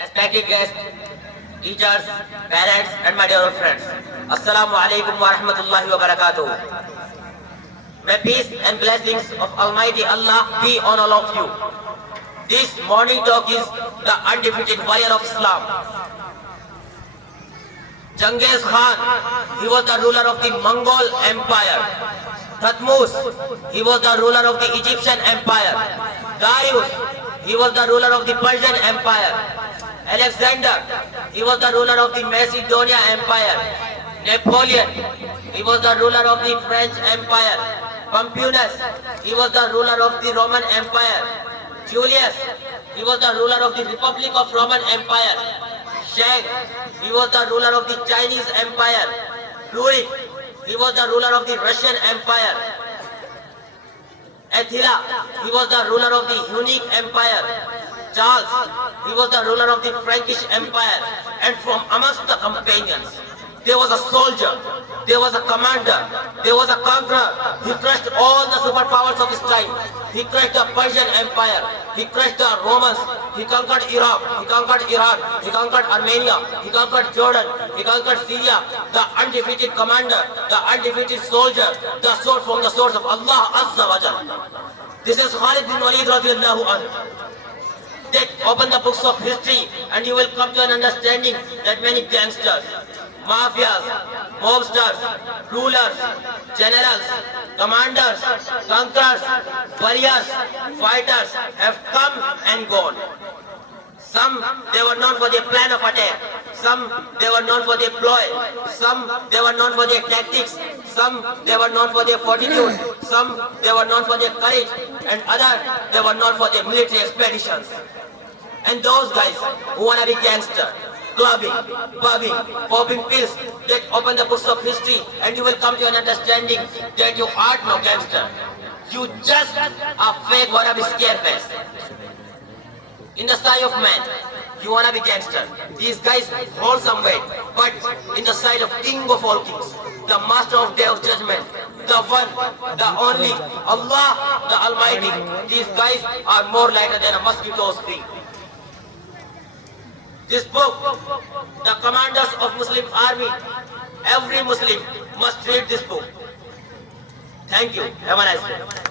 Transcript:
Respected guests, teachers, parents, and my dear friends. Assalamu alaikum wa rahmatullahi wa barakatuh. May peace and blessings of Almighty Allah be on all of you. This morning talk is the undefeated warrior of Islam. Genghis Khan, he was the ruler of the Mongol Empire. Thutmose, he was the ruler of the Egyptian Empire. Darius, he was the ruler of the Persian Empire. Alexander, he was the ruler of the Macedonia Empire. Napoleon, he was the ruler of the French Empire. Pompeius, he was the ruler of the Roman Empire. Julius, he was the ruler of the Republic of Roman Empire. Shang, he was the ruler of the Chinese Empire. Rurik, he was the ruler of the Russian Empire. Attila, he was the ruler of the Hunnic Empire. Charles, he was the ruler of the Frankish Empire. And from amongst the companions, there was a soldier, there was a commander, there was a conqueror. He crushed all the superpowers of his time. He crushed the Persian Empire, he crushed the Romans, he conquered Iraq, he conquered Iran, he conquered Armenia, he conquered Jordan, he conquered Syria. The undefeated commander, the undefeated soldier, the sword from the swords of Allah Azza wa Jal. This is Khalid bin Walid radiallahu anhu. Open the books of history and you will come to an understanding that many gangsters, mafias, mobsters, rulers, generals, commanders, conquerors, warriors, fighters have come and gone. Some, they were known for their plan of attack. Some, they were known for their ploy. Some, they were known for their tactics. Some, they were known for their fortitude. Some, they were known for their courage. And others, they were known for their military expeditions. And those guys who want to be gangster, clubbing, pubbing, popping pills, that open the books of history and you will come to an understanding that you are no gangster. You just a fake wanna be scareface. In the sight of man, you wanna be gangster. These guys hold some weight, but in the sight of King of all kings, the master of day of judgment, the one, the only, Allah, the Almighty, these guys are more lighter than a mosquito's sting. This book, the commanders of Muslim army, every Muslim must read this book. Thank you. Have a nice day.